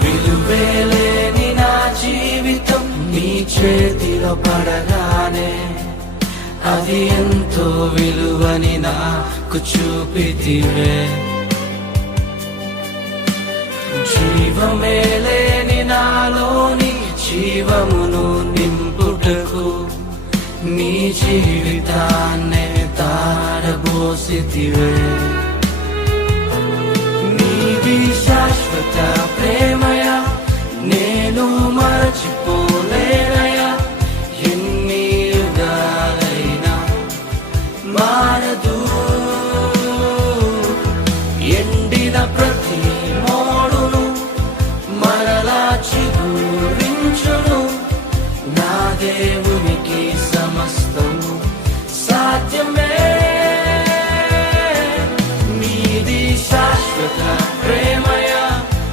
విలువేలేని నా జీవితం నీ చేతిలో పడగానే అది ఎంతో విలువని నాకు చూపితివే. జీవమే లేని నాలోని జీవమును నింపుటకు నీ జీవితాన్నే తారబోసితివే.